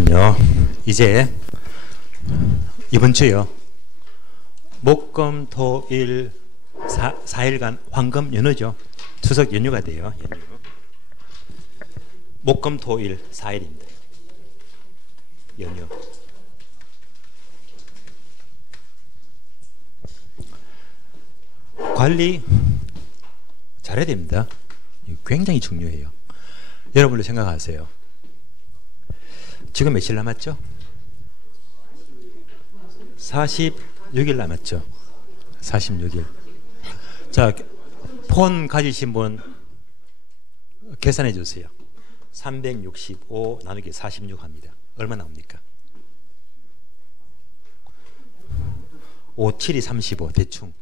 저는요 이제 이번 주요 목금토일 4일간 황금 연휴죠. 추석 연휴가 돼요. 연휴. 목금토일 4일입니다. 연휴. 관리 잘해야 됩니다. 굉장히 중요해요. 여러분들 생각하세요. 지금 며칠 남았죠? 46일 남았죠. 46일. 자, 폰 가지신 분 계산해 주세요. 365 나누기 46 합니다. 얼마 나옵니까? 5, 7이 35 대충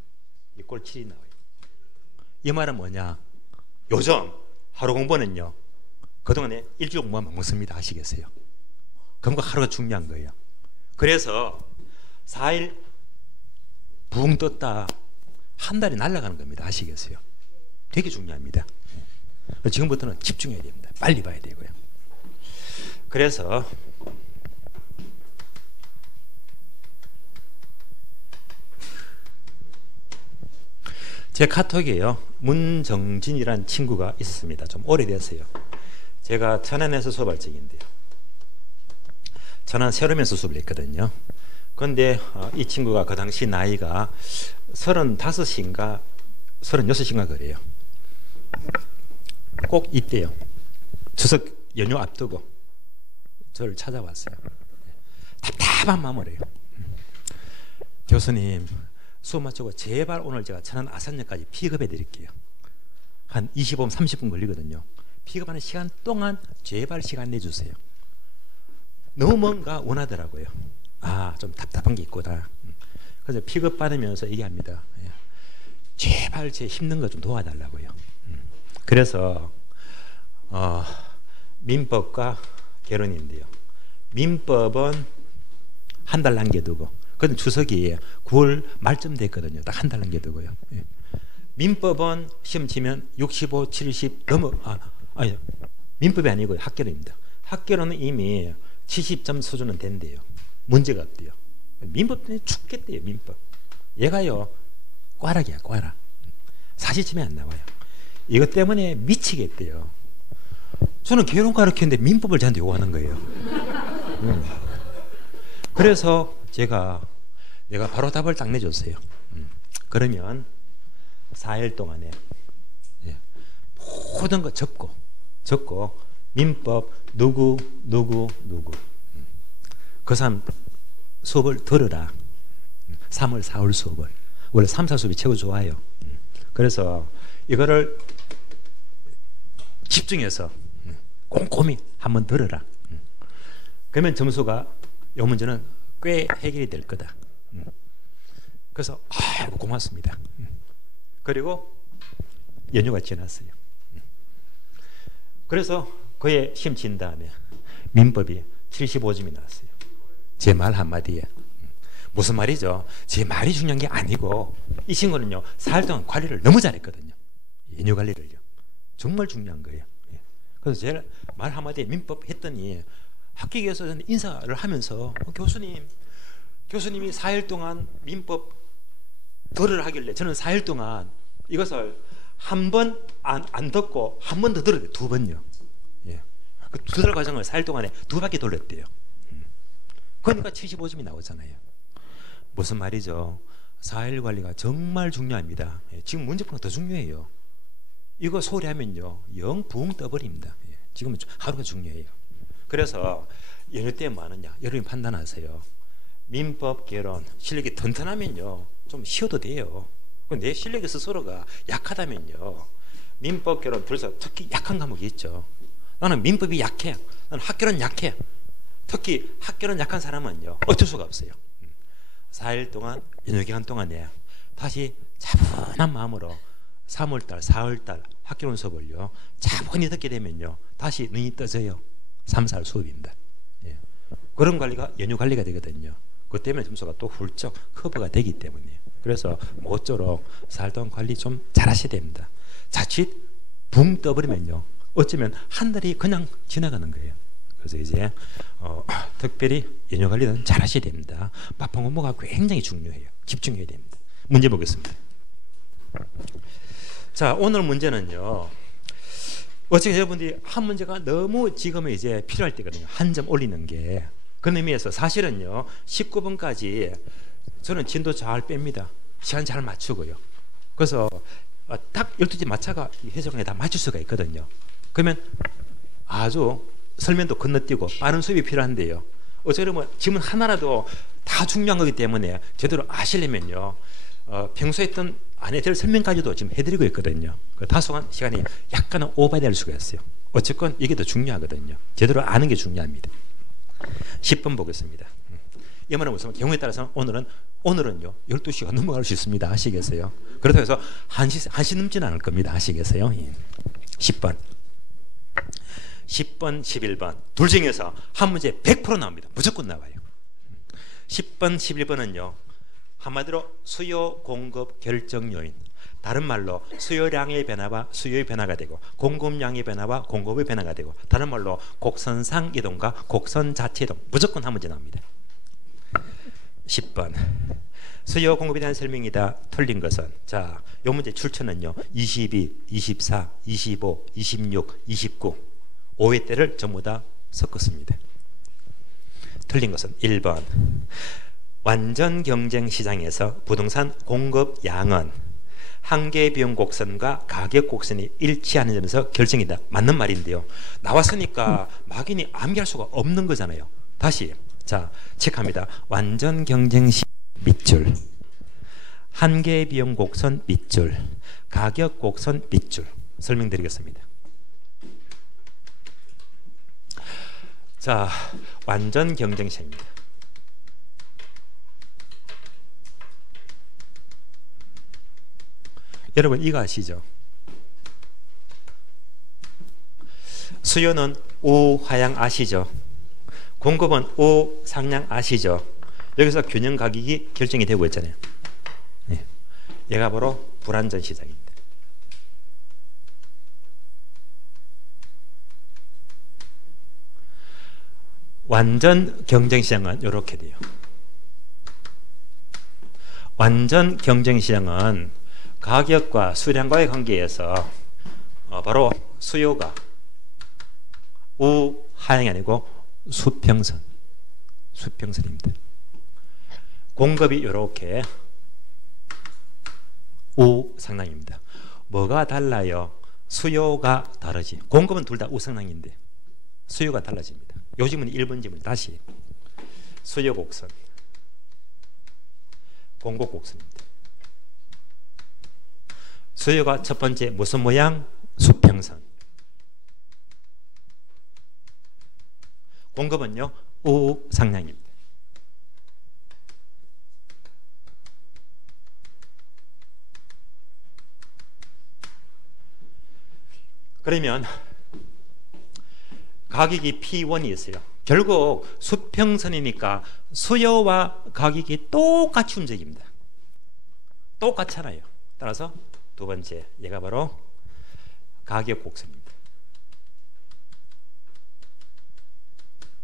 이 꼴 7이 나와요. 이 말은 뭐냐? 요즘 하루 공부는요 그동안에 일주일 공부만 못 먹습니다. 아시겠어요? 그러니까 하루가 중요한 거예요. 그래서 4일 붕 떴다 한 달이 날아가는 겁니다. 아시겠어요? 되게 중요합니다. 지금부터는 집중해야 됩니다. 빨리 봐야 되고요. 그래서 제 카톡에요 문정진이라는 친구가 있었습니다. 좀 오래됐어요. 제가 천안에서 수업할 적인데요. 천안 세로면서 수업을 했거든요. 그런데 이 친구가 그 당시 나이가 35인가 36인가 그래요. 꼭 이때요. 추석 연휴 앞두고 저를 찾아왔어요. 답답한 마음을 해요. 교수님 수업 마치고 제발 오늘 제가 천안 아산역까지 픽업해 드릴게요. 한 25분 30분 걸리거든요. 픽업하는 시간 동안 제발 시간 내주세요. 너무 뭔가 원하더라고요. 아, 좀 답답한 게 있구나. 그래서 픽업 받으면서 얘기합니다. 제발 제 힘든 거 좀 도와달라고요. 그래서 민법과 결혼인데요. 민법은 한 달 남겨두고, 그건 추석이 9월 말쯤 됐거든요. 딱 한 달 남겨두고요. 민법은 시험 치면 65, 70 넘어 아니 민법이 아니고요. 학결입니다. 학결은 이미 70점 수준은 된대요. 문제가 없대요. 민법 때문에 죽겠대요. 민법. 얘가요 꽈락이야 꽈락. 40점이 안 나와요. 이것 때문에 미치겠대요. 저는 결혼 가르쳤는데 민법을 저한테 요구하는 거예요. 그래서 내가 바로 답을 딱 내줬어요. 그러면 4일 동안에 모든 거 적고 민법 누구 그 사람 수업을 들으라. 3월 4월 수업을. 원래 3, 4 수업이 최고 좋아요. 그래서 이거를 집중해서 꼼꼼히 한번 들으라. 그러면 점수가 이 문제는 꽤 해결이 될 거다. 그래서 아이고 고맙습니다. 그리고 연휴가 지났어요. 그래서 그의 시험 친 다음에 민법이 75점이 나왔어요. 제 말 한마디에. 무슨 말이죠? 제 말이 중요한 게 아니고 이 친구는요 4일 동안 관리를 너무 잘했거든요. 연휴 관리를요. 정말 중요한 거예요. 그래서 제가 말 한마디에 민법 했더니 합격해서 인사를 하면서 교수님이 4일 동안 민법 들으라 하길래 저는 4일 동안 이것을 한 번 안 듣고 한 번 더 들어야 돼요. 2번요. 그 두 달 과정을 4일 동안에 2바퀴 돌렸대요. 그러니까 75점이 나오잖아요. 무슨 말이죠? 4일 관리가 정말 중요합니다. 지금 문제보다 더 중요해요. 이거 소홀히 하면요 영 붕 떠버립니다. 지금은 하루가 중요해요. 그래서 연휴 때 뭐 하느냐 여러분이 판단하세요. 민법 개론 실력이 튼튼하면요 좀 쉬어도 돼요. 내 실력이 스스로가 약하다면요 민법 개론 그래서 특히 약한 과목이 있죠. 나는 민법이 약해. 나는 학교는 약해. 특히 학교는 약한 사람은요 어쩔 수가 없어요. 4일 동안 연휴 기간 동안에 다시 차분한 마음으로 3월달 4월달 학교론 수업을요 차분히 듣게 되면요 다시 눈이 떠져요. 3, 4월 수업입니다. 그런 관리가 연휴 관리가 되거든요. 그 때문에 점수가 또 훌쩍 커버가 되기 때문에. 그래서 모쪼록 4일 동안 관리 좀 잘 하셔야 됩니다. 자칫 붕 떠버리면요 어쩌면 한 달이 그냥 지나가는 거예요. 그래서 이제 특별히 연료 관리는 잘 하셔야 됩니다. 마포 공부가 굉장히 중요해요. 집중해야 됩니다. 문제 보겠습니다. 자, 오늘 문제는요. 어차피 여러분들이 한 문제가 너무 지금은 이제 필요할 때거든요. 한 점 올리는 게. 그런 의미에서 사실은요. 19번까지 저는 진도 잘 뺍니다. 시간 잘 맞추고요. 그래서 딱 12시 맞춰가 해석에 다 맞출 수가 있거든요. 그러면 아주 설명도 건너뛰고 빠른 수업이 필요한데요. 어쩌면 질문 하나라도 다 중요한 거기 때문에 제대로 아시려면요. 평소에 했던 안 해드릴 설명까지도 지금 해드리고 있거든요. 다소간 시간이 약간은 오버될 수가 있어요. 어쨌건 이게 더 중요하거든요. 제대로 아는 게 중요합니다. 10번 보겠습니다. 이 말은 무슨 경우에 따라서는 오늘은요 12시가 넘어갈 수 있습니다. 아시겠어요? 그렇다고 해서 1시 넘지는 않을 겁니다. 아시겠어요? 10번 11번 둘 중에서 한 문제 100% 나옵니다. 무조건 나와요. 10번 11번은요 한마디로 수요 공급 결정 요인, 다른 말로 수요량의 변화와 수요의 변화가 되고 공급량의 변화와 공급의 변화가 되고 다른 말로 곡선상 이동과 곡선 자체 이동, 무조건 한 문제 나옵니다. 10번 수요 공급에 대한 설명이다. 틀린 것은 자, 이 문제 출처는요 22, 24, 25, 26, 29 5회 때를 전부 다 섞었습니다. 틀린 것은 1번 완전 경쟁 시장에서 부동산 공급 양은 한계 비용 곡선과 가격 곡선이 일치하는 점에서 결정이다. 맞는 말인데요. 나왔으니까 막연히 암기할 수가 없는 거잖아요. 다시 자 체크합니다. 완전 경쟁 시 밑줄, 한계 비용 곡선 밑줄, 가격 곡선 밑줄 설명드리겠습니다. 자, 완전 경쟁 시장입니다. 여러분 이거 아시죠? 수요는 우하향 아시죠? 공급은 우상향 아시죠? 여기서 균형 가격이 결정이 되고 있잖아요. 네. 얘가 바로 불안전 시장입니다. 완전 경쟁 시장은 이렇게 돼요. 완전 경쟁 시장은 가격과 수량과의 관계에서 바로 수요가 우하향이 아니고 수평선입니다. 공급이 이렇게 우상향입니다. 뭐가 달라요? 수요가 다르지. 공급은 둘 다 우상향인데 수요가 달라집니다. 요즘은 1번 질문 다시 수요 곡선, 공급 곡선입니다. 수요가 첫 번째 무슨 모양? 수평선. 공급은요 우상향입니다. 그러면 가격이 P1이 있어요. 결국 수평선이니까 수요와 가격이 똑같이 움직입니다. 똑같잖아요. 따라서 두 번째 얘가 바로 가격 곡선입니다.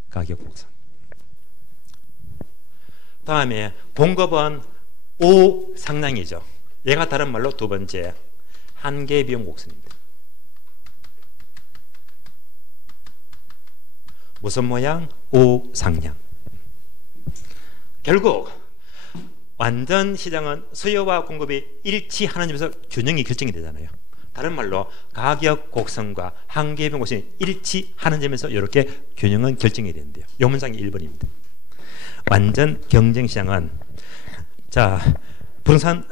가격 곡선. 다음에 공급은 우상향이죠. 얘가 다른 말로 두 번째 한계 비용 곡선입니다. 무슨 모양? 우상향. 결국 완전 시장은 수요와 공급이 일치하는 점에서 균형이 결정이 되잖아요. 다른 말로 가격 곡선과 한계 비용 곡선이 일치하는 점에서 이렇게 균형은 결정이 되는데요. 이 문장이 1번입니다. 완전 경쟁 시장은 자 부동산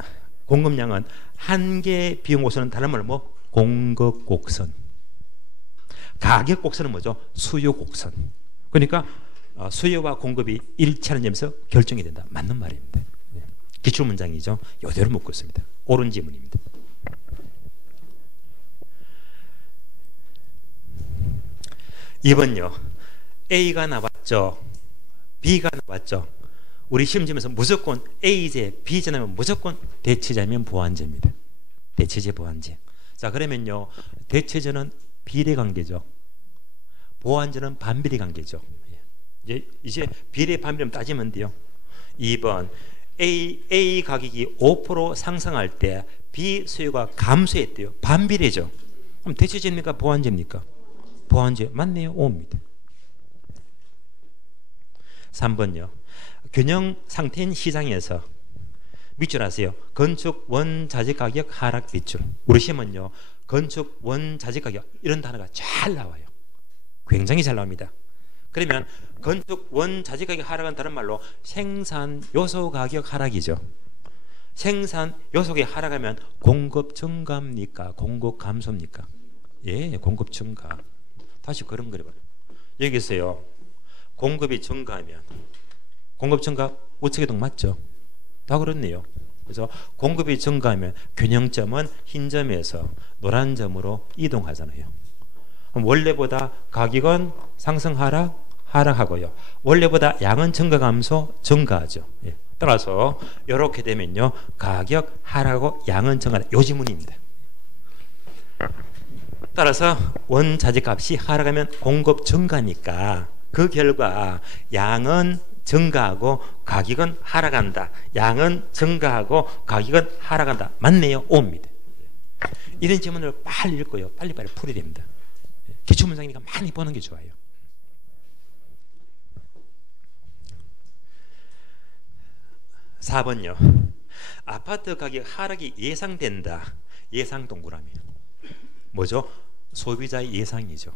공급량은 한계 비용 곡선은 다른 말로 뭐 공급 곡선. 가격 곡선은 뭐죠? 수요 곡선. 그러니까 수요와 공급이 일치하는 점에서 결정이 된다. 맞는 말입니다. 기출 문장이죠. 이대로 묻고 있습니다. 옳은 지문입니다. 이번요. A가 나왔죠. B가 나왔죠. 우리 시험지면서 무조건 A제, B제 나오면 무조건 대체제면 보완제입니다. 대체제 보완제. 자 그러면요. 대체제는 비례관계죠. 보완제는 반비례관계죠. 이제 비례 반비례 따지면 돼요. 2번 A 가격이 5% 상승할 때 B 수요가 감소했대요. 반비례죠. 그럼 대체제입니까? 보완제입니까? 보완제. 맞네요. 5입니다. 3번요. 균형 상태인 시장에서 밑줄 아세요? 건축 원자재 가격 하락 밑줄. 우리 시험은요. 건축 원자재 가격 이런 단어가 잘 나와요. 굉장히 잘 나옵니다. 그러면 건축 원자재 가격 하락은 다른 말로 생산 요소 가격 하락이죠. 생산 요소가 하락하면 공급 증가입니까? 공급 감소입니까? 예, 공급 증가. 다시 그런 그려봐요. 여기 있어요. 공급이 증가하면 공급 증가 우측이동 맞죠? 다 그렇네요. 그래서 공급이 증가하면 균형점은 흰 점에서 노란 점으로 이동하잖아요. 원래보다 가격은 상승 하락하고요. 원래보다 양은 증가 감소 증가하죠. 예. 따라서 이렇게 되면요. 가격 하락하고 양은 증가하는 요 지문입니다. 따라서 원자재 값이 하락하면 공급 증가니까 그 결과 양은 증가하고 가격은 하락한다. 양은 증가하고 가격은 하락한다. 맞네요. 5입니다. 이런 지문을 빨리 읽고요. 빨리빨리 풀어야 됩니다. 기출문장이니까 많이 보는 게 좋아요. 4번요. 아파트 가격 하락이 예상된다. 예상 동그라미. 뭐죠? 소비자의 예상이죠.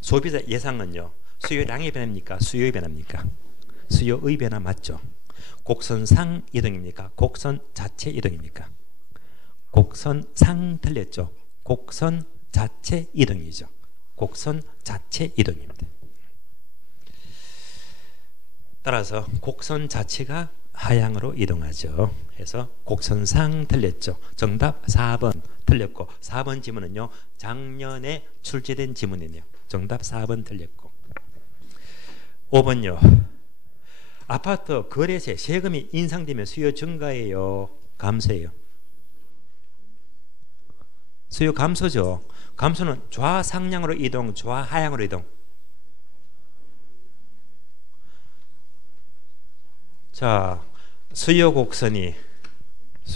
소비자 예상은요. 수요량의 변화입니까? 수요의 변화입니까? 수요의 변화 맞죠? 곡선상 이동입니까? 곡선 자체 이동입니까? 곡선상 틀렸죠? 곡선 자체 이동이죠. 곡선 자체 이동입니다. 따라서 곡선 자체가 하향으로 이동하죠. 해서 곡선상 틀렸죠. 정답 4번 틀렸고 4번 지문은요. 작년에 출제된 지문이네요. 정답 4번 틀렸고 5번요. 아파트 거래세 세금이 인상되면 수요 증가예요? 감소예요? 수요 감소죠. 감소는 좌상향으로 이동, 좌하향으로 이동. 자, 수요 곡선이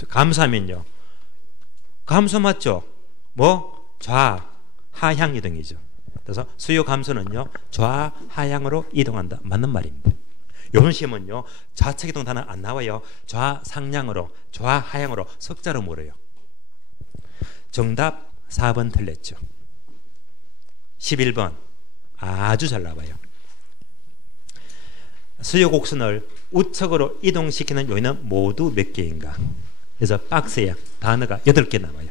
감소하면요. 감소 맞죠? 뭐? 좌하향 이동이죠. 그래서 수요 감소는요. 좌하향으로 이동한다. 맞는 말입니다. 이번 시험은요. 좌측 이동 단어 안 나와요. 좌상향으로, 좌하향으로 석자로 물어요. 정답 4번 틀렸죠. 11번 아주 잘 나와요. 수요 곡선을 우측으로 이동시키는 요인은 모두 몇 개인가? 그래서 박스에 단어가 8개 나와요.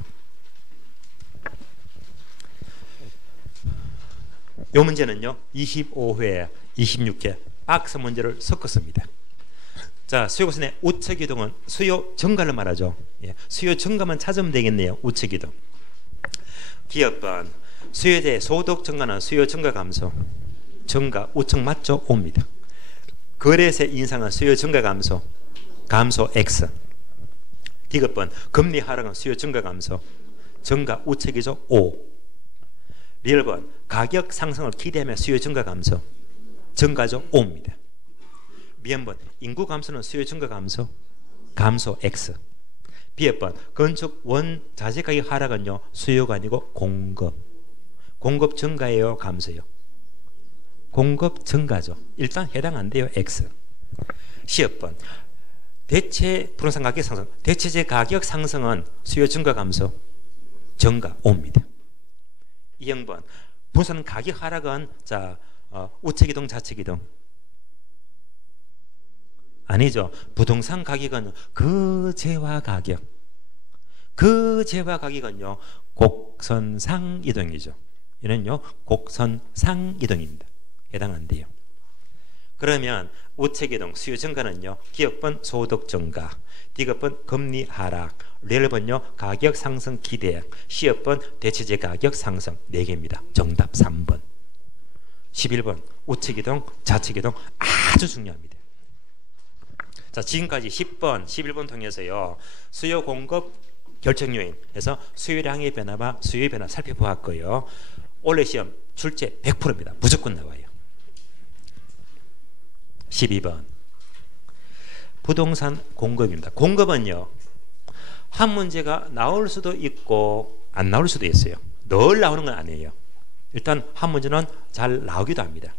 이 문제는요. 25회, 26회 박스 문제를 섞었습니다. 자, 수요 곡선의 우측 이동은 수요 증가를 말하죠. 예, 수요 증가만 찾으면 되겠네요. 우측 이동. 기업번 수요에 소득 증가는 수요 증가 감소. 증가 우측 맞죠? 옵니다. 거래세 인상은 수요 증가 감소. 감소 X. 디귿번 금리 하락은 수요 증가 감소. 증가 우측이죠. O. 리얼번 가격 상승을 기대하면 수요 증가 감소. 증가죠. O입니다. 미연번 인구 감소는 수요 증가 감소. 감소 X. B번 건축 원자재 가격 하락은요. 수요가 아니고 공급. 공급 증가예요? 감소요? 공급 증가죠. 일단 해당 안 돼요. X. C번 대체 부동산 가격 상승. 대체재 가격 상승은 수요 증가 감소. 증가 O입니다. 2번 부동산 가격 하락은 자 우측 이동 좌측 이동. 아니죠. 부동산 가격은 그 재화 가격. 그 재화 가격은요. 곡선상 이동이죠. 이는요. 곡선상 이동입니다. 해당 안 돼요. 그러면 우측 이동 수요 증가는요. 기업번 소득 증가, 디귿번 금리 하락, 리얼번요. 가격 상승 기대, C번 대체재 가격 상승 4개입니다. 정답 3번. 11번 우측 이동 좌측 이동 아주 중요합니다. 자, 지금까지 10번, 11번 통해서요. 수요 공급 결정 요인에서 수요량의 변화와 수요의 변화 살펴보았고요. 올해 시험 출제 100%입니다. 무조건 나와요. 12번 부동산 공급입니다. 공급은요, 한 문제가 나올 수도 있고 안 나올 수도 있어요. 늘 나오는 건 아니에요. 일단 한 문제는 잘 나오기도 합니다.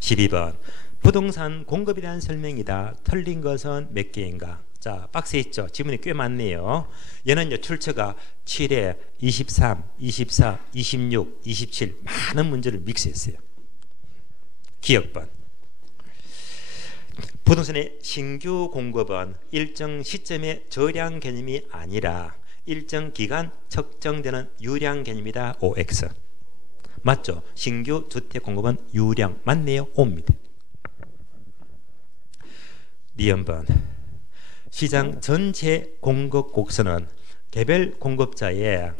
12번 부동산 공급에 대한 설명이다. 틀린 것은 몇 개인가? 자, 박스에 있죠. 지문이 꽤 많네요. 얘는요, 출처가 7회, 23, 24, 26, 27 많은 문제를 믹스했어요. 기억번. 부동산의 신규 공급은 일정 시점의 저량 개념이 아니라 일정 기간 측정되는 유량 개념이다. OX. 맞죠? 신규 주택 공급은 유량 맞네요. O입니다. 니은번 시장 전체 공급 곡선은 개별 공급자의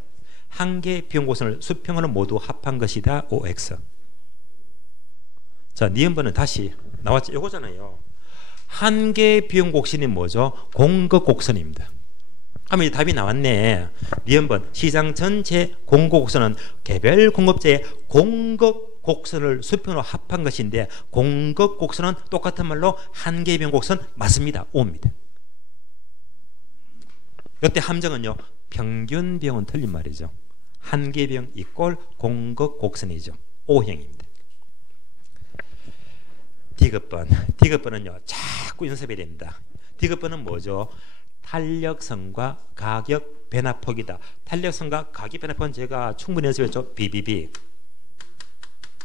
한개 비용 곡선을 수평으로 모두 합한 것이다. OX. 자, 니은번은 다시 나왔죠. 이거잖아요. 한개 비용 곡선이 뭐죠? 공급 곡선입니다. 하면 답이 나왔네. 니은번 시장 전체 공급 곡선은 개별 공급자의 공급 곡선을 수평으로 합한 것인데 공급 곡선은 똑같은 말로 한개 비용 곡선 맞습니다. O입니다. 이때 함정은요, 평균 비용은 틀린 말이죠. 한개 비용 이꼴 공급 곡선이죠. O형입니다. 디귿번. 디귿번은요, 자꾸 연습해야 됩니다. 디귿번은 뭐죠? 탄력성과 가격 변화폭이다. 탄력성과 가격 변화폭은 제가 충분히 연습했죠. 비비빅.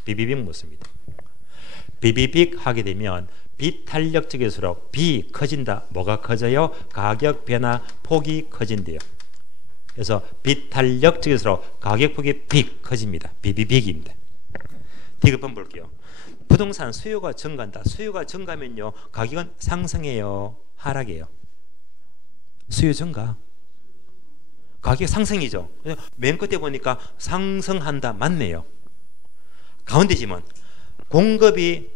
비비빅 묻습니다. 비비빅 하게 되면 비탄력적일수록 비 커진다. 뭐가 커져요? 가격 변화폭이 커진대요. 그래서 비탄력적일수록 가격폭이 빅 커집니다. 비비빅입니다. 디귿번 볼게요. 부동산 수요가 증가한다. 수요가 증가하면요, 가격은 상승해요, 하락해요? 수요 증가. 가격 상승이죠. 맨 끝에 보니까 상승한다. 맞네요. 가운데 지문. 공급이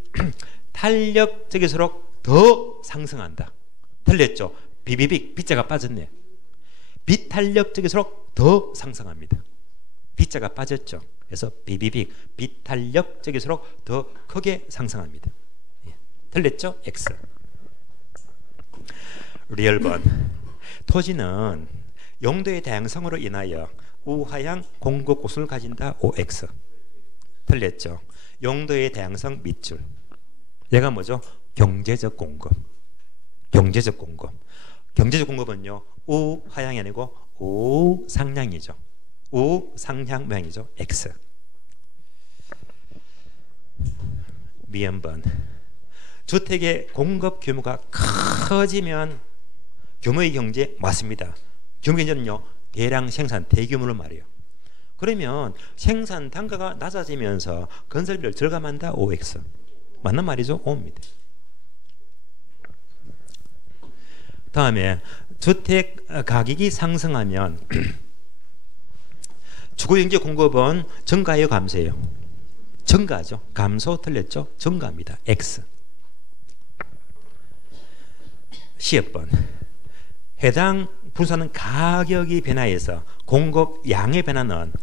탄력적일수록 더 상승한다. 틀렸죠. 비비빅. 빗자가 빠졌네. 비탄력적일수록 더 상승합니다. 빗자가 빠졌죠. 그래서 비비빅. 비탄력적일수록 더 크게 상승합니다. 틀렸죠. X. 리얼번. 토지는 용도의 다양성으로 인하여 우하향 공급 곳을 가진다. OX. 틀렸죠. 용도의 다양성 밑줄. 얘가 뭐죠? 경제적 공급. 경제적 공급. 경제적 공급은요, 우하향이 아니고 우상향이죠. 우상향 모양이죠. X. 미연번. 주택의 공급 규모가 커지면 규모의 경제 맞습니다. 규모 경제는요, 대량 생산, 대규모로 말이에요. 그러면 생산 단가가 낮아지면서 건설비를 절감한다. OX. 맞는 말이죠. O입니다. 다음에 주택 가격이 상승하면 주거용지 공급은 증가해요, 감소해요? 증가하죠. 감소 틀렸죠. 증가합니다. X. 시업번. 해당 부동산은 가격이 변화해서 공급 양의 변화는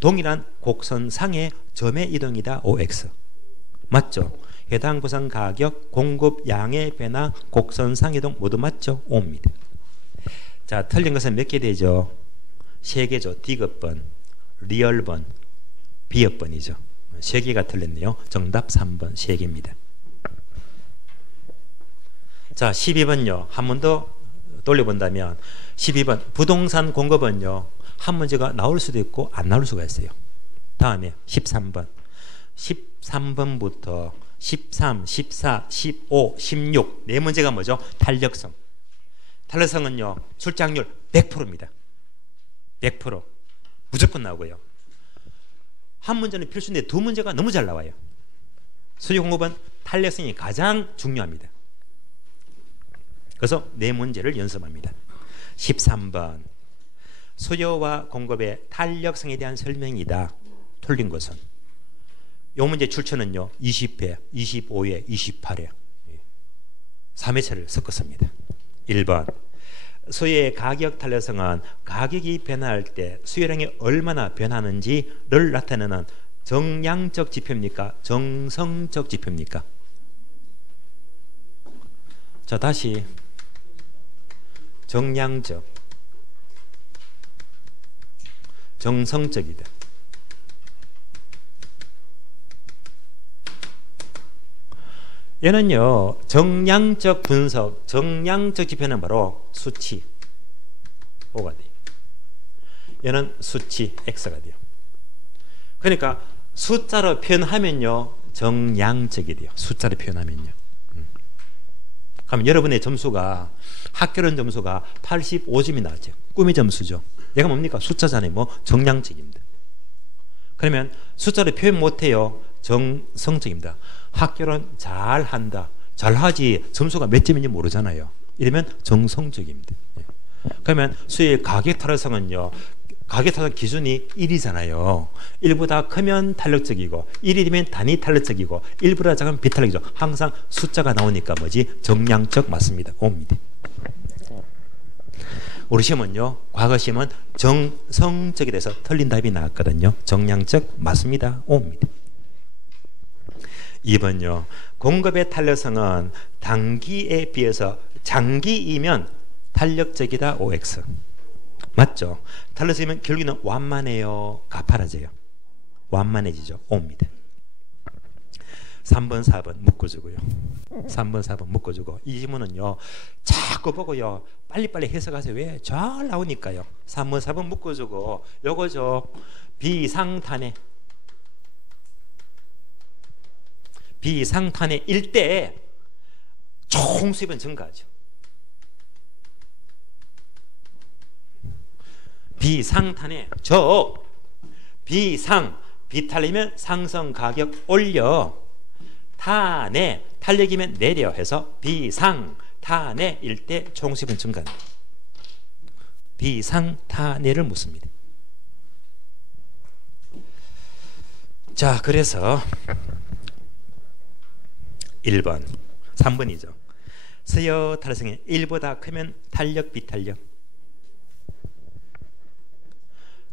동일한 곡선상의 점의 이동이다. OX. 맞죠? 해당 부산 가격, 공급 양의 변화, 곡선상 이동 모두 맞죠? O입니다. 자, 틀린 것은 몇 개 되죠? 3개죠. 디귿번, 리얼번, 비읍번이죠. 3개가 틀렸네요. 정답 3번 3개입니다. 자, 12번요. 한 번 더 돌려본다면 12번 부동산 공급은요, 한 문제가 나올 수도 있고 안 나올 수가 있어요. 다음에 13번 13번부터 13, 14, 15, 16 네 문제가 뭐죠? 탄력성. 탄력성은요, 출제확률 100%입니다. 100% 무조건 나오고요. 한 문제는 필수인데 두 문제가 너무 잘 나와요. 수요 공급은 탄력성이 가장 중요합니다. 그래서 네 문제를 연습합니다. 13번 수요와 공급의 탄력성에 대한 설명이다. 틀린 것은 이 문제 출처는요, 20회, 25회, 28회 3회차를 섞었습니다. 1번 수요의 가격 탄력성은 가격이 변화할 때 수요량이 얼마나 변하는지를 나타내는 정량적 지표입니까? 정성적 지표입니까? 자, 다시 정량적, 정성적이다. 얘는요, 정량적 분석, 정량적 지표는 바로 수치 O가 돼요. 얘는 수치 X가 돼요. 그러니까 숫자로 표현하면요, 정량적이 돼요. 숫자로 표현하면요. 그럼 여러분의 점수가, 학교론 점수가 85점이 나왔죠. 꿈의 점수죠. 얘가 뭡니까? 숫자잖아요. 뭐 정량적입니다. 그러면 숫자로 표현 못해요. 정성적입니다. 학교론 잘한다. 잘하지 점수가 몇 점인지 모르잖아요. 이러면 정성적입니다. 그러면 수의 가격 탄력성은요, 가격 탄력 기준이 1이잖아요. 1보다 크면 탄력적이고 1이 되면 단위 탄력적이고 1보다 작으면 비탄력이죠. 항상 숫자가 나오니까 뭐지? 정량적 맞습니다. 5입니다. 우리 시험은요, 과거 시험은 정성적에 대해서 틀린 답이 나왔거든요. 정량적 맞습니다. 5입니다. 2번요. 공급의 탄력성은 단기에 비해서 장기이면 탄력적이다. OX. 맞죠? 탄력성이면 결국에는 완만해요. 가파라져요. 완만해지죠. 5입니다. 3번, 4번 묶어주고요. 3번, 4번 묶어주고. 이 질문은요, 자꾸 보고요, 빨리빨리 해석하세요. 왜? 잘 나오니까요. 3번, 4번 묶어주고, 요거죠. 비상탄핵. 비상탄핵일 때 총수입은 증가하죠. 비상탄핵, 비탄력이면 상승 가격 올려, 탄핵, 탄력이면 내려 해서 비상탄핵일 때 총수입은 증가합니다. 비상탄핵을 묻습니다. 자, 그래서 1번, 3번이죠. 서열 탄력성이 1보다 크면 탄력, 비탄력.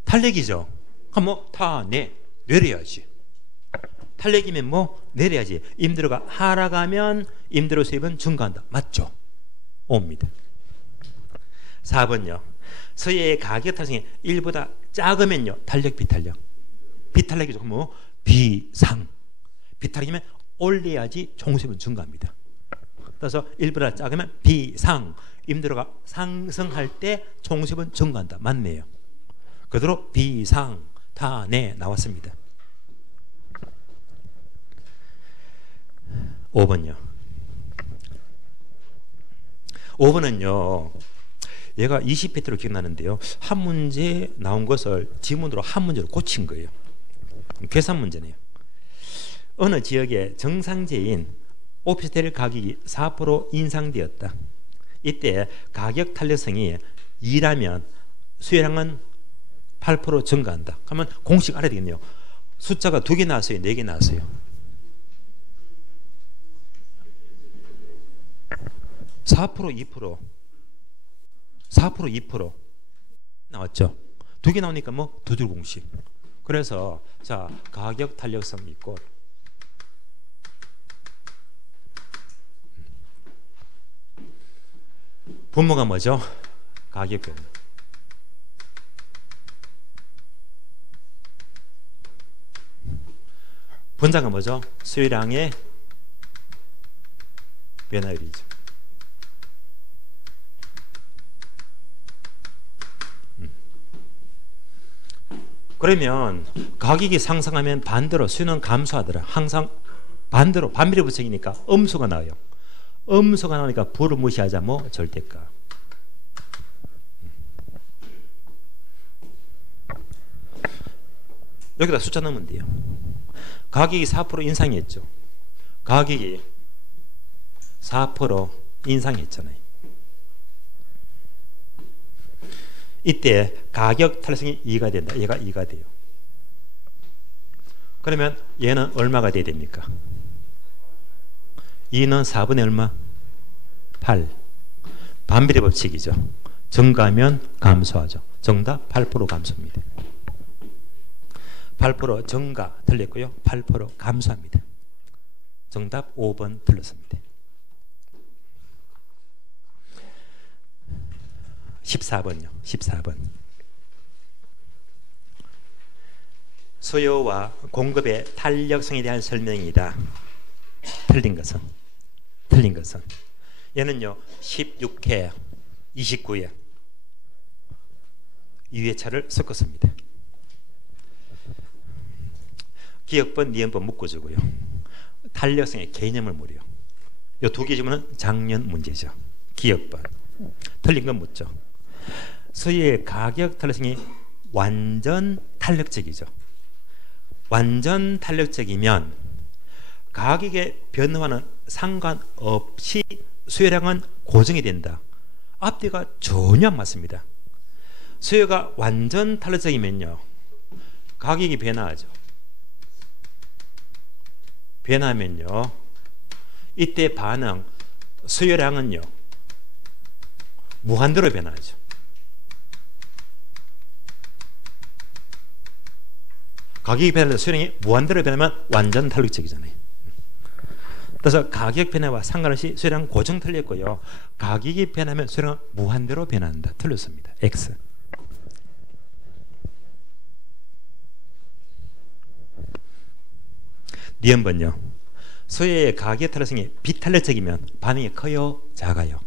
탄력이죠. 그럼 뭐 탄핵, 내려야지. 탄력이면 뭐 내려야지. 임대료가 하락하면 임대료 수입은 증가한다. 맞죠? 5입니다. 4번요. 서예의 가격 탄력성이 1보다 작으면요, 탄력, 비탄력. 비탄력이죠. 그럼 뭐 비상. 비탄력이면 올려야지 총수입은 증가합니다. 그래서 1보다 작으면 비상. 임대료가 상승할 때 총수입은 증가한다. 맞네요. 그대로 비상, 탄핵 나왔습니다. 5번요. 5번은요, 얘가 20페트로 기억나는데요, 한 문제 나온 것을 지문으로 한 문제로 고친 거예요. 계산 문제네요. 어느 지역의 정상제인 오피스텔 가격이 4% 인상되었다. 이때 가격 탄력성이 2라면 수요량은 8% 증가한다. 그러면 공식 알아야 되겠네요. 숫자가 2개 나왔어요? 4개 나왔어요? 4%, 2%. 4%, 2% 나왔죠. 2개 나오니까 뭐 두 줄 공식. 그래서 자, 가격 탄력성 있고 분모가 뭐죠? 가격 변화. 분자가 뭐죠? 수요량의 변화율이죠. 그러면 가격이 상승하면 반대로 수요는 감소하더라. 항상 반대로 반비례 부채이니까 음수가 나와요. 음수가 나오니까 부를 무시하자. 뭐 절대가. 여기다 숫자 넣으면 돼요. 가격이 4% 인상했죠. 가격이 4% 인상했잖아요. 이때 가격 탄력성이 2가 된다. 얘가 2가 돼요. 그러면 얘는 얼마가 돼야 됩니까? 2는 4분의 얼마? 8. 반비례 법칙이죠. 증가하면 감소하죠. 정답 8% 감소입니다. 8% 증가 틀렸고요. 8% 감소합니다. 정답 5번 틀렸습니다. 14번요. 14번. 수요와 공급의 탄력성에 대한 설명이다. 틀린 것은 얘는요 16회 29회 유해차를 섞었습니다. 기억번, 니은번 묶어주고요. 탄력성의 개념을 물어요. 이 두 개 주문은 작년 문제죠. 기억번. 틀린 건 묻죠. 수요의 가격 탄력성이 완전 탄력적이죠. 완전 탄력적이면 가격의 변화는 상관없이 수요량은 고정이 된다. 앞뒤가 전혀 안 맞습니다. 수요가 완전 탄력적이면요 가격이 변화하죠. 변하면요 이때 반응 수요량은요 무한대로 변하죠. 가격이 변하면 수요량이 무한대로 변하면 완전 탄력적이잖아요. 그래서 가격 변화와 상관없이 수요량 고정 틀렸고요. 가격이 변하면 수요량은 무한대로 변한다. 틀렸습니다. X. 니은번요. 수요의 가격 탄력성이 비탄력적이면 반응이 커요? 작아요?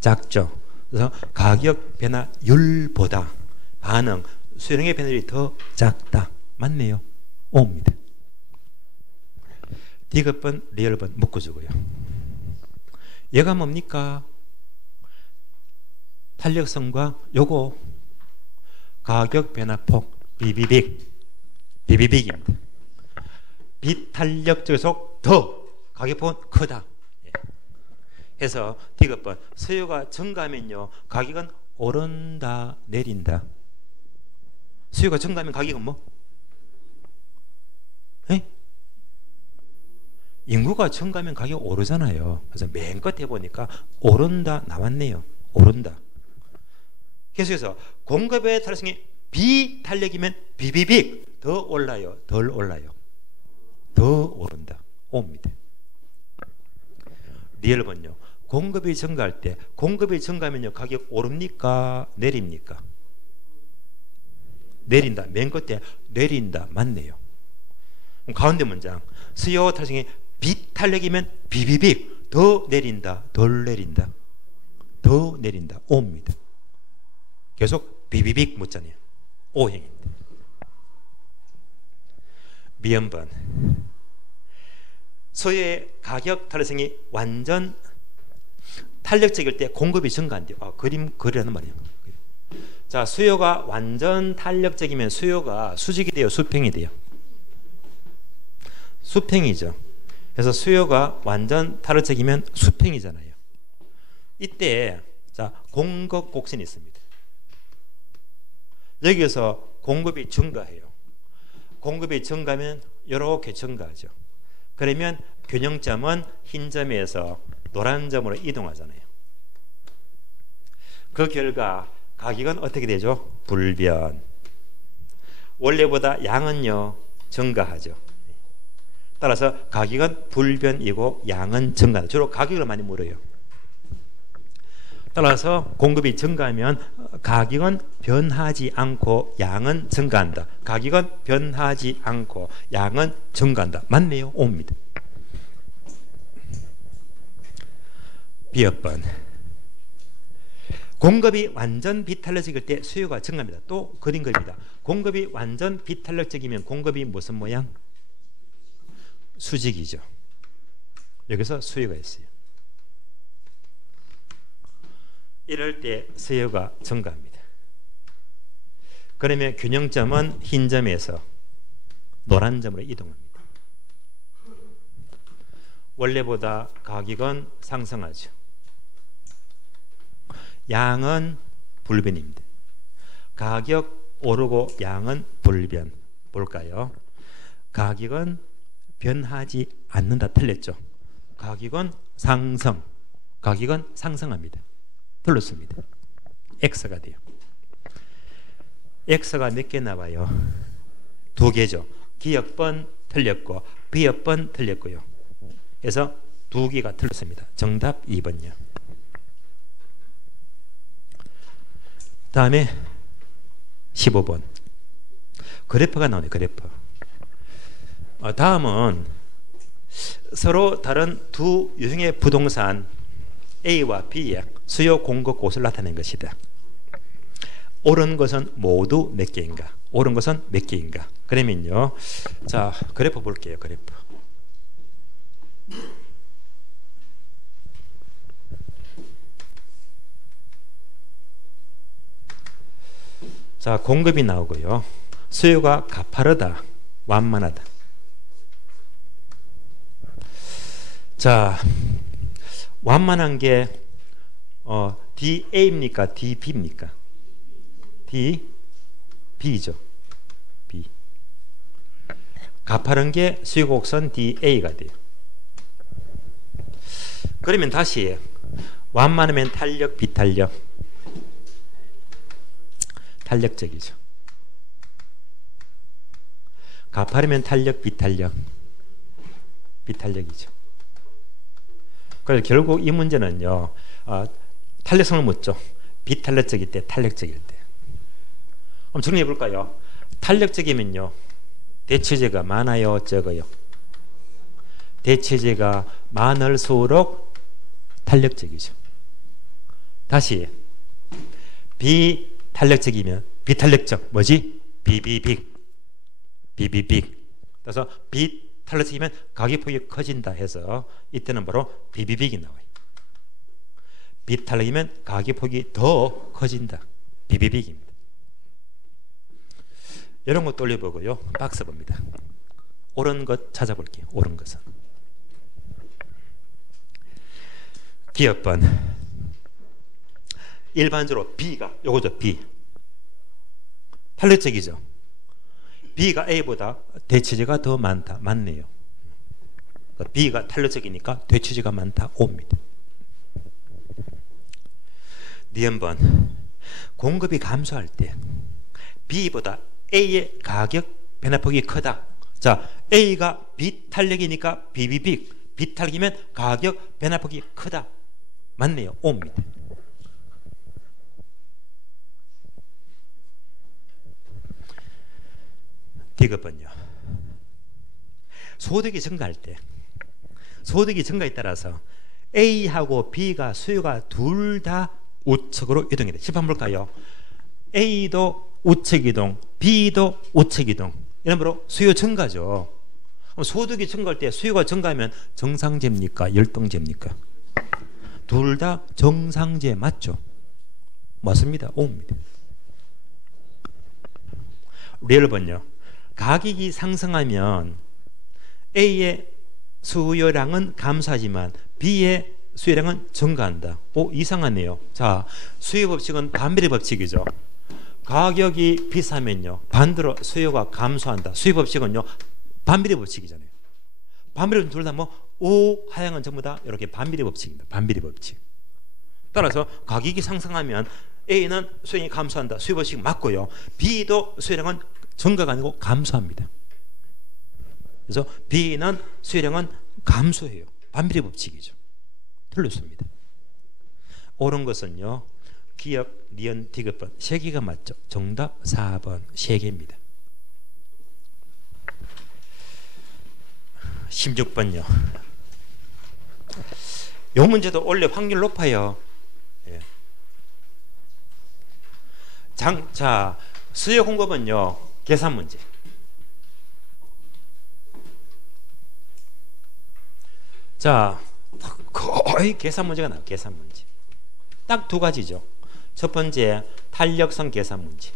작죠. 그래서 가격 변화율보다 반응 수요량의 변화율이 더 작다. 맞네요. O입니다. 디귿번, 리얼번 묶어주고요. 얘가 뭡니까? 탄력성과 요거 가격 변화폭 비비빅입니다. 비탄력적일수록 더 가격폭은 크다. 해서 디귿번 수요가 증가하면요 가격은 오른다 내린다. 수요가 증가하면 가격은 뭐? 인구가 증가하면 가격이 오르잖아요. 그래서 맨 끝에 보니까 오른다 나왔네요. 오른다. 계속해서 공급의 탄력성이 비탄력이면 비비빅 더 올라요. 덜 올라요. 더 오른다. 옵니다. 리얼번요. 공급이 증가할 때 공급이 증가하면요 가격 오릅니까? 내립니까? 내린다. 맨 끝에 내린다. 맞네요. 가운데 문장 수요 탄력성이 비탄력이면 비비빅 더 내린다. 덜 내린다. 더 내린다. O입니다. 계속 비비빅 묻잖아요. O형입니다. 미음번 수요의 가격 탄력성이 완전 탄력적일 때 공급이 증가한대요. 그림 그리라는 말이에요. 자, 수요가 완전 탄력적이면 수요가 수직이 돼요? 수평이 돼요? 수평이죠. 그래서 수요가 완전 탄력적이면 수평이잖아요. 이때 자 공급 곡선이 있습니다. 여기에서 공급이 증가해요. 공급이 증가하면 이렇게 증가하죠. 그러면 균형점은 흰 점에서 노란 점으로 이동하잖아요. 그 결과 가격은 어떻게 되죠? 불변. 원래보다 양은요 증가하죠. 따라서 가격은 불변이고 양은 증가한다. 주로 가격을 많이 물어요. 따라서 공급이 증가하면 가격은 변하지 않고 양은 증가한다. 가격은 변하지 않고 양은 증가한다. 맞네요. 옵니다. B번 공급이 완전 비탄력적일 때 수요가 증가합니다. 또 그린 겁니다. 공급이 완전 비탄력적이면 공급이 무슨 모양? 수직이죠. 여기서 수요가 있어요. 이럴 때 수요가 증가합니다. 그러면 균형점은 흰 점에서 노란 점으로 이동합니다. 원래보다 가격은 상승하죠. 양은 불변입니다. 가격 오르고 양은 불변. 볼까요? 가격은 변하지 않는다. 틀렸죠. 가격은 상승. 가격은 상승합니다. 틀렸습니다. X가 돼요. X가 몇 개 나와요? 2개죠. 기역번 틀렸고 비역번 틀렸고요. 그래서 2개가 틀렸습니다. 정답 2번요. 다음에 15번 그래프가 나오네. 그래프. 다음은 서로 다른 두 유형의 부동산 A와 B의 수요 공급 곳을 나타낸 것이다. 옳은 것은 모두 몇 개인가? 옳은 것은 몇 개인가? 그러면요. 자, 그래프 볼게요. 그래프. 자, 공급이 나오고요. 수요가 가파르다, 완만하다. 자, 완만한 게 DA입니까? DB입니까? DB죠. B. 가파른 게 수요 곡선 DA가 돼요. 그러면 다시 완만하면 탄력, 비탄력. 탄력적이죠. 가파르면 탄력, 비탄력. 비탄력이죠. 그래서 결국 이 문제는요, 탄력성을 묻죠. 비탄력적일 때, 탄력적일 때. 한번 정리해 볼까요? 탄력적이면요, 대체제가 많아요, 적어요? 대체제가 많을수록 탄력적이죠. 다시 비탄력적이면 비탄력적 뭐지? 비비빅. 그래서 비탄력적이면 가격폭이 커진다 해서 이때는 바로 비비빅이 나와요. 비탄력이면 가격폭이 더 커진다. 비비빅입니다. 이런 거 돌려보고요. 박스 봅니다. 옳은 것 찾아볼게요. 옳은 것은. 기업번. 일반적으로 B가 요거죠. B. 탄력적이죠. B가 A보다 대체제가 더 많다. 맞네요. B가 탄력적이니까 대체제가 많다. O입니다. 니은번. 공급이 감소할 때 B보다 A의 가격 변화폭이 크다. 자, A가 비탄력이니까 비비빅. 비탄력이면 가격 변화폭이 크다. 맞네요. O입니다. 디귿번요. 소득이 증가할 때, 소득이 증가에 따라서 A하고 B가 수요가 둘 다 우측으로 이동이 돼. 짚어 볼까요? A도 우측 이동, B도 우측 이동. 이러므로 수요 증가죠. 그럼 소득이 증가할 때 수요가 증가하면 정상제입니까? 열동제입니까? 둘 다 정상제 맞죠? 맞습니다. O입니다. 리얼번요. 가격이 상승하면 A의 수요량은 감소하지만 B의 수요량은 증가한다. 오, 이상하네요. 자, 수요 법칙은 반비례 법칙이죠. 가격이 비싸면요, 반대로 수요가 감소한다. 수요 법칙은요, 반비례 법칙이잖아요. 반비례 둘 다 뭐 오, 하향은 전부 다 이렇게 반비례 법칙입니다. 반비례 법칙. 따라서 가격이 상승하면 A는 수요량이 감소한다. 수요 법칙 맞고요. B도 수요량은 증가가 아니고 감소합니다. 그래서 B는 수요량은 감소해요. 반비례 법칙이죠. 틀렸습니다. 옳은 것은요, 기역, 니은, 디귿번 3개가 맞죠. 정답 4번 3개입니다. 16번요. 이 문제도 원래 확률 높아요. 예. 자, 수요 공급은요, 계산 문제. 자, 거의 계산 문제가 나와요. 계산 문제. 딱 두 가지죠. 첫 번째, 탄력성 계산 문제.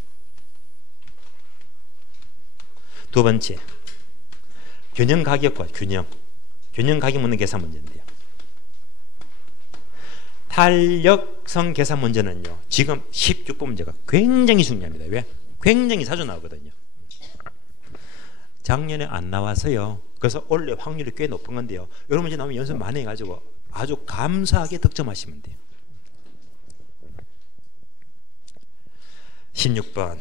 두 번째, 균형 가격과 균형 가격 묻는 계산 문제인데요. 탄력성 계산 문제는요, 지금 16번 문제가 굉장히 중요합니다. 왜? 굉장히 자주 나오거든요. 작년에 안 나와서요. 그래서 원래 확률이 꽤 높은 건데요. 이런 문제 나오면 연습 많이 해가지고 아주 감사하게 득점하시면 돼요. 16번.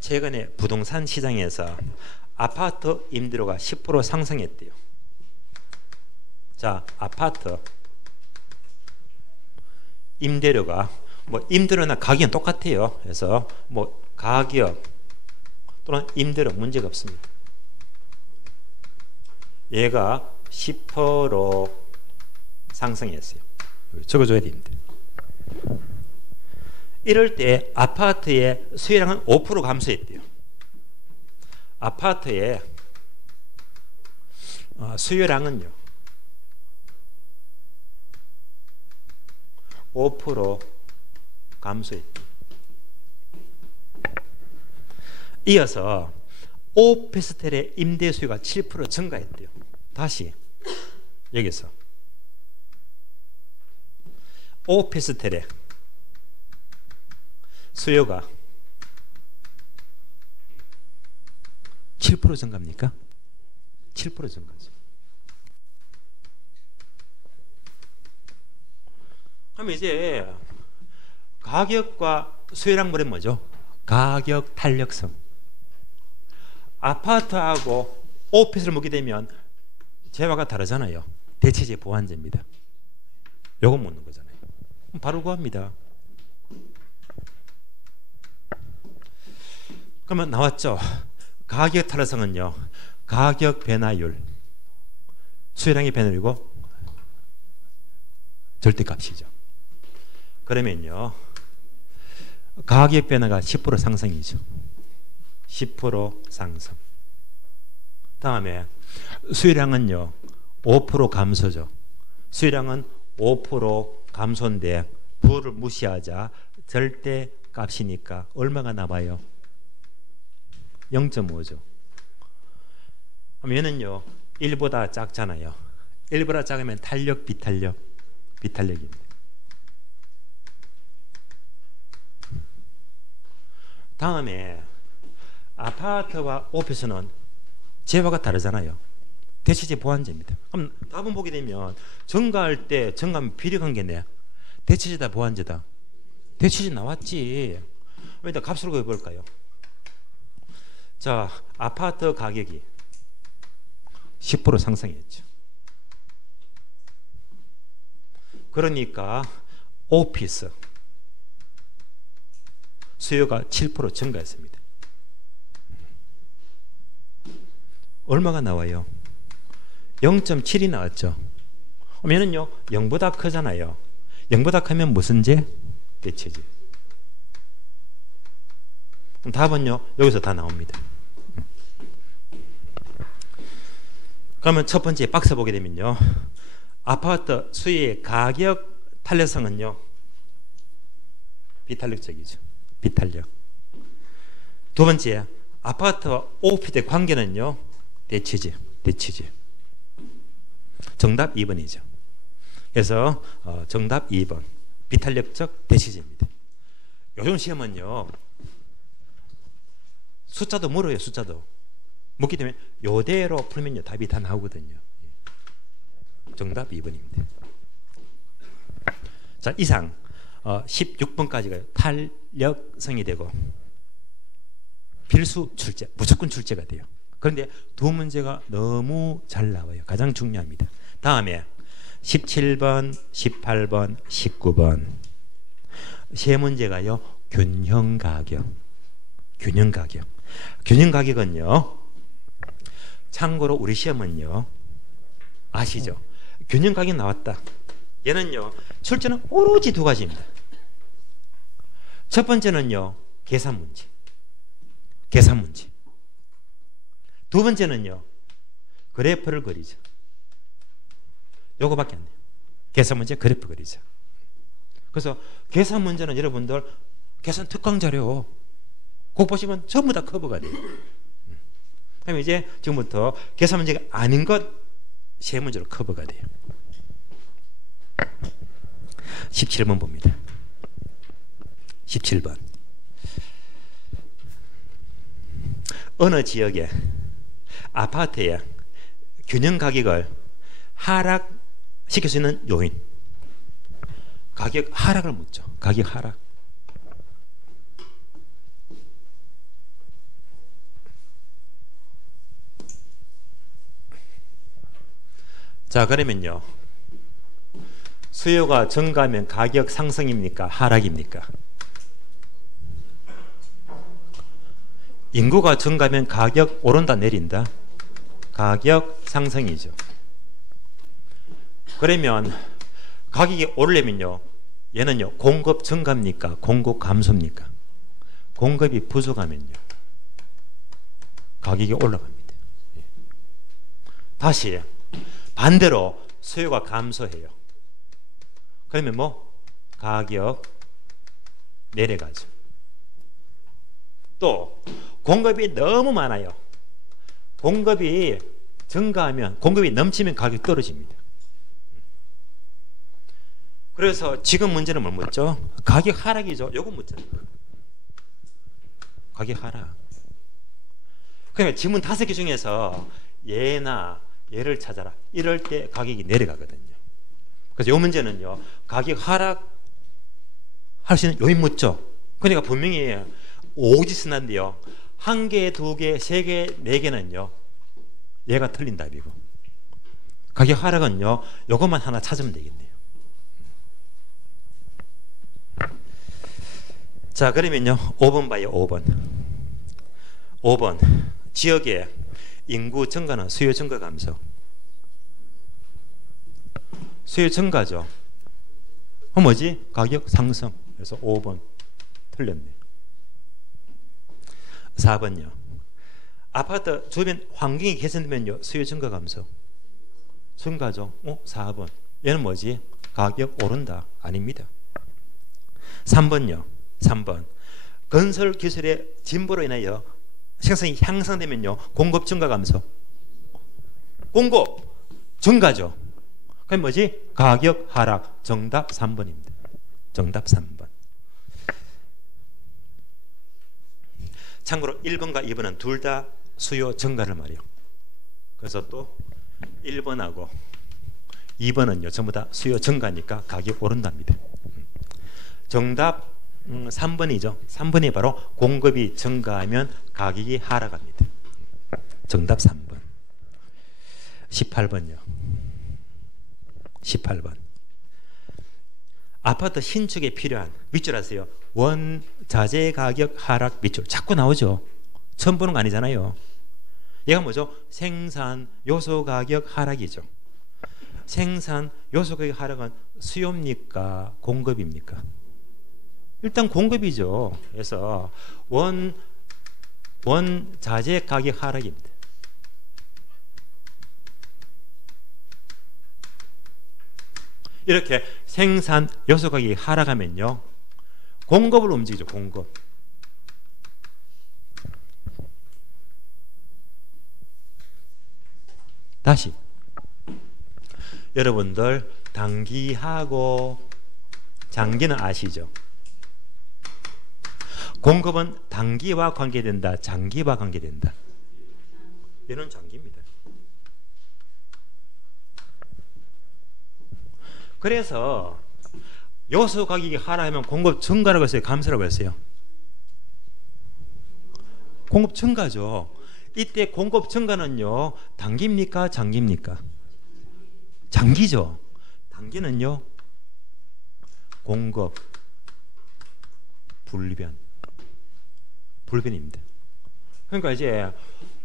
최근에 부동산 시장에서 아파트 임대료가 10% 상승했대요. 자, 아파트 임대료가 뭐 임대료나 가격은 똑같아요. 그래서 뭐 가격 또는 임대료 문제가 없습니다. 얘가 10% 상승했어요. 적어줘야 됩니다. 이럴 때 아파트의 수요량은 5% 감소했대요. 아파트의 수요량은요 5% 감소했대요. 이어서 오피스텔의 임대 수요가 7% 증가했대요. 다시 여기서 오피스텔의 수요가 7% 증가입니까? 7% 증가죠. 그럼 이제 가격과 수요량 뭐는 뭐죠? 가격 탄력성. 아파트하고 오피스를 먹게 되면 재화가 다르잖아요. 대체재 보완제입니다. 요거 묻는 거잖아요. 바로 구합니다. 그러면 나왔죠. 가격 탄력성은요, 가격 변화율, 수요량의 변화율이고 절대값이죠. 그러면요, 가격 변화가 10% 상승이죠. 10% 상승. 다음에 수요량은요 5% 감소죠. 수요량은 5% 감소인데 부를 무시하자 절대값이니까 얼마가 남아요? 0.5죠. 그럼 얘는요 1보다 작잖아요. 1보다 작으면 탄력, 비탄력? 비탄력입니다. 다음에 아파트와 오피스는 재화가 다르잖아요. 대체재 보완제입니다. 그럼 답은 보게 되면 증가할 때 증가하면 비례관계네. 대체재다 보완제다? 대체재 나왔지. 일단 값으로 구해볼까요? 자, 아파트 가격이 10% 상승했죠. 그러니까 오피스 수요가 7% 증가했습니다. 얼마가 나와요? 0.7이 나왔죠. 그러면요 0보다 크잖아요. 0보다 크면 무슨 재? 대체재. 그럼 답은요 여기서 다 나옵니다. 그러면 첫 번째 박스 보게 되면요 아파트 수요의 가격 탄력성은요 비탄력적이죠. 비탄력. 두 번째 아파트와 오피스의 관계는요 대체재. 대체재. 정답 2번이죠. 그래서 정답 2번 비탄력적 대체재입니다. 요즘 시험은요 숫자도 물어요. 숫자도 묻기 때문에 요대로 풀면요 답이 다 나오거든요. 정답 2번입니다. 자, 이상 16번까지가 탄력성이 되고 필수 출제, 무조건 출제가 돼요. 그런데 두 문제가 너무 잘 나와요. 가장 중요합니다. 다음에 17번, 18번, 19번 세 문제가요 균형 가격. 균형 가격. 균형 가격은요 참고로 우리 시험은요 아시죠? 균형 가격 나왔다. 얘는요 출제는 오로지 두 가지입니다. 첫 번째는요 계산 문제. 계산 문제. 두 번째는요 그래프를 그리죠. 요거밖에 안 돼요. 계산 문제, 그래프 그리죠. 그래서 계산 문제는 여러분들 계산 특강 자료 꼭 보시면 전부 다 커버가 돼요. 그럼 이제 지금부터 계산 문제가 아닌 것 세 문제로 커버가 돼요. 17번 봅니다. 17번. 어느 지역에 아파트의 균형 가격을 하락시킬 수 있는 요인. 가격 하락을 묻죠. 가격 하락. 자, 그러면요 수요가 증가하면 가격 상승입니까? 하락입니까? 인구가 증가하면 가격 오른다 내린다? 가격 상승이죠. 그러면 가격이 오르려면요, 얘는요 공급 증가입니까? 공급 감소입니까? 공급이 부족하면요 가격이 올라갑니다. 다시 반대로 수요가 감소해요. 그러면 뭐 가격 내려가죠. 또 공급이 너무 많아요. 공급이 증가하면, 공급이 넘치면 가격이 떨어집니다. 그래서 지금 문제는 뭘 묻죠? 가격 하락이죠. 요거 묻잖아요. 가격 하락. 그러니까 질문 5개 중에서 얘나 얘를 찾아라. 이럴 때 가격이 내려가거든요. 그래서 요 문제는요, 가격 하락 할 수 있는 요인 묻죠. 그러니까 분명히 오지스난데요, 1개, 2개, 3개, 4개는요 얘가 틀린 답이고, 가격 하락은요 요것만 하나 찾으면 되겠네요. 자, 그러면요 5번 봐요. 5번 지역의 인구 증가는 수요 증가 감소. 수요 증가죠. 그럼 뭐지? 가격 상승. 그래서 5번 틀렸네. 4번요. 아파트 주변 환경이 개선되면요 수요 증가 감소. 증가죠. 4번. 얘는 뭐지? 가격 오른다. 아닙니다. 3번요. 3번. 건설 기술의 진보로 인하여 생산이 향상되면요 공급 증가 감소. 공급 증가죠. 그럼 뭐지? 가격 하락. 정답 3번입니다. 정답 3번. 참고로 1번과 2번은 둘 다 수요 증가를 말이요. 그래서 또 1번하고 2번은요 전부 다 수요 증가니까 가격 오른답니다. 정답 3번이죠. 3번이 바로 공급이 증가하면 가격이 하락합니다. 정답 3번. 18번요. 18번. 아파트 신축에 필요한 밑줄 아세요? 원자재 가격 하락 밑줄 자꾸 나오죠. 처음 보는 거 아니잖아요. 얘가 뭐죠? 생산 요소 가격 하락이죠. 생산 요소 가격 하락은 수요입니까? 공급입니까? 일단 공급이죠. 그래서 원자재 가격 하락입니다. 이렇게 생산 요소 가격이 하락하면요 공급을 움직이죠. 공급. 다시 여러분들 단기하고 장기는 아시죠? 공급은 단기와 관계된다, 장기와 관계된다. 얘는 장기입니다. 그래서 요소 가격이 하락하면 공급 증가라고 했어요? 감소라고 했어요? 공급 증가죠. 이때 공급 증가는요 단기입니까? 장기입니까? 장기죠. 단기는요 공급 불변입니다. 그러니까 이제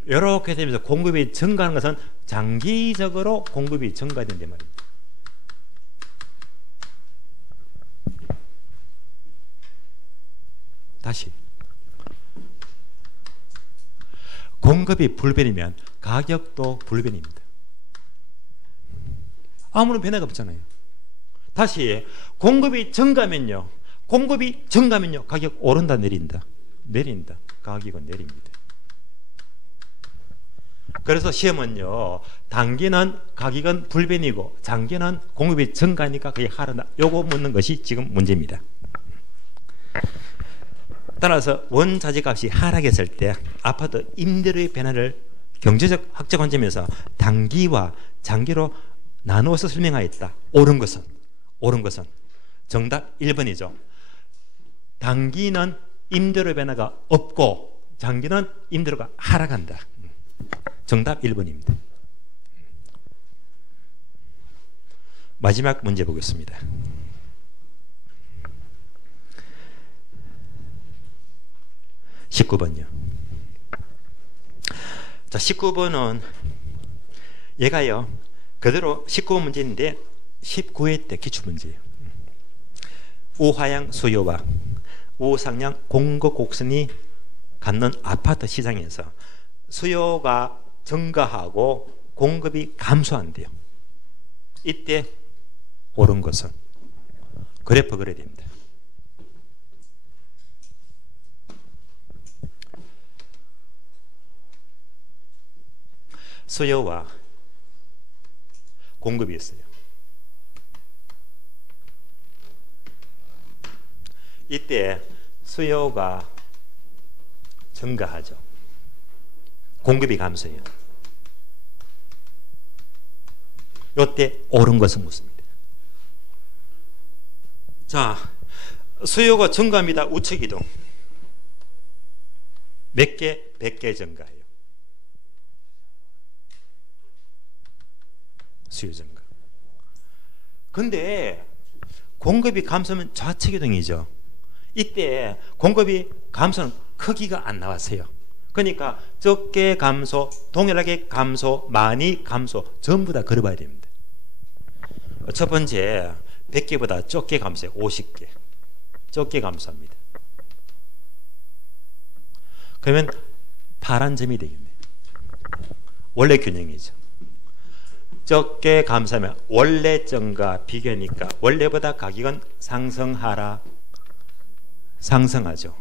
이렇게 되면서 공급이 증가하는 것은 장기적으로 공급이 증가된단 말입니다. 다시 공급이 불변이면 가격도 불변입니다. 아무런 변화가 없잖아요. 다시 공급이 증가하면요 가격 오른다 내린다? 내린다. 가격은 내립니다. 그래서 시험은요 단기는 가격은 불변이고 장기는 공급이 증가하니까 그게 하락한다. 요거 묻는 것이 지금 문제입니다. 따라서 원자재 값이 하락했을 때 아파트 임대료의 변화를 경제적 학적 관점에서 단기와 장기로 나누어서 설명하였다. 옳은 것은 정답 1번이죠. 단기는 임대료 변화가 없고 장기는 임대료가 하락한다. 정답 1번입니다. 마지막 문제 보겠습니다. (19번이요) 자, 19번은 얘가요 그대로 19번 문제인데 19회 때 기출문제예요. 우하향 수요와 우상향 공급 곡선이 갖는 아파트 시장에서 수요가 증가하고 공급이 감소한대요. 이때 옳은 것은 그래프 그려야 됩니다. 수요와 공급이 있어요. 이때 수요가 증가하죠. 공급이 감소해요. 이때 옳은 것은 묻습니다. 자, 수요가 증가합니다. 우측 이동. 몇 개? 100개 증가해요. 수요 증가. 근데 공급이 감소하면 좌측 이동이죠. 이때 공급이 감소는 크기가 안 나왔어요. 그러니까 적게 감소, 동일하게 감소, 많이 감소 전부 다 걸어봐야 됩니다. 첫 번째 100개보다 적게 감소해요. 50개 적게 감소합니다. 그러면 파란 점이 되겠네요. 원래 균형이죠. 적게 감소하면 원래점과 비교하니까 원래보다 가격은 상승하라 상승하죠.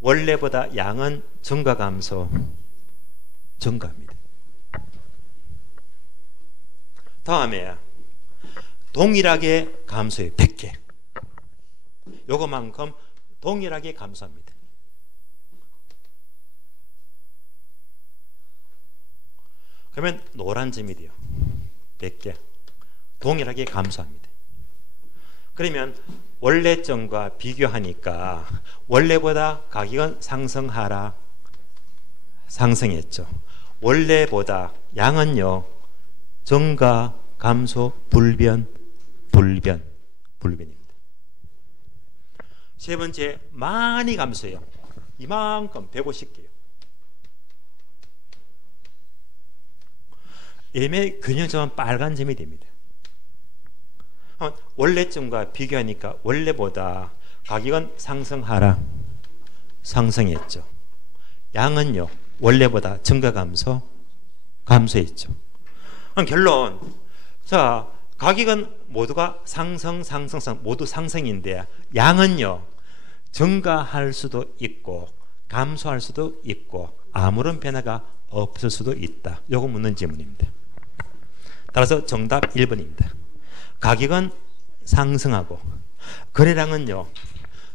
원래보다 양은 증가 감소 증가합니다. 다음에 동일하게 감소해요. 100개 요거만큼 동일하게 감소합니다. 그러면 노란 점이 돼요. 100개 동일하게 감소합니다. 그러면 원래점과 비교하니까 원래보다 가격은 상승하라 상승했죠. 원래보다 양은요 증가 감소 불변입니다. 세 번째 많이 감소해요. 이만큼 150개요. 이러면 균형점은 빨간 점이 됩니다. 원래점과 비교하니까 원래보다 가격은 상승하라 상승했죠. 양은요 원래보다 증가 감소 감소했죠. 결론, 자 가격은 모두가 상승 모두 상승인데 양은요 증가할 수도 있고 감소할 수도 있고 아무런 변화가 없을 수도 있다. 요거 묻는 질문입니다. 따라서 정답 1번입니다. 가격은 상승하고 거래량은요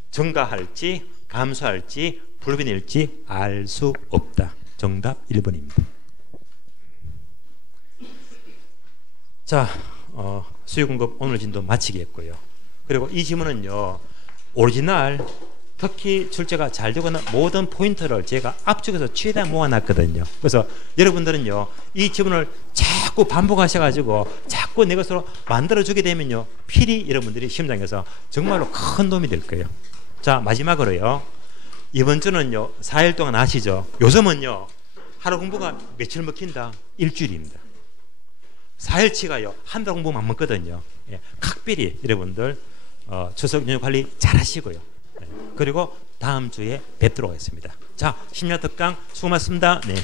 증가할지 감소할지 불변일지 알 수 없다. 정답 1번입니다. 자, 수요 공급 오늘 진도 마치겠고요. 그리고 이 지문은요 오리지널 특히 출제가 잘 되거나 모든 포인트를 제가 앞쪽에서 최대한 모아놨거든요. 그래서 여러분들은요 이 지문을 자꾸 반복하셔가지고 자꾸 내 것으로 만들어주게 되면요 필히 여러분들이 심장에서 정말로 큰 도움이 될 거예요. 자, 마지막으로요 이번 주는요 4일 동안 아시죠? 요즘은요 하루 공부가 며칠 먹힌다? 일주일입니다. 4일치가요 한 달 공부만 먹거든요. 예, 각별히 여러분들 추석 연휴 관리 잘 하시고요. 그리고 다음 주에 뵙도록 하겠습니다. 자, 심야 특강 수고 많습니다. 네.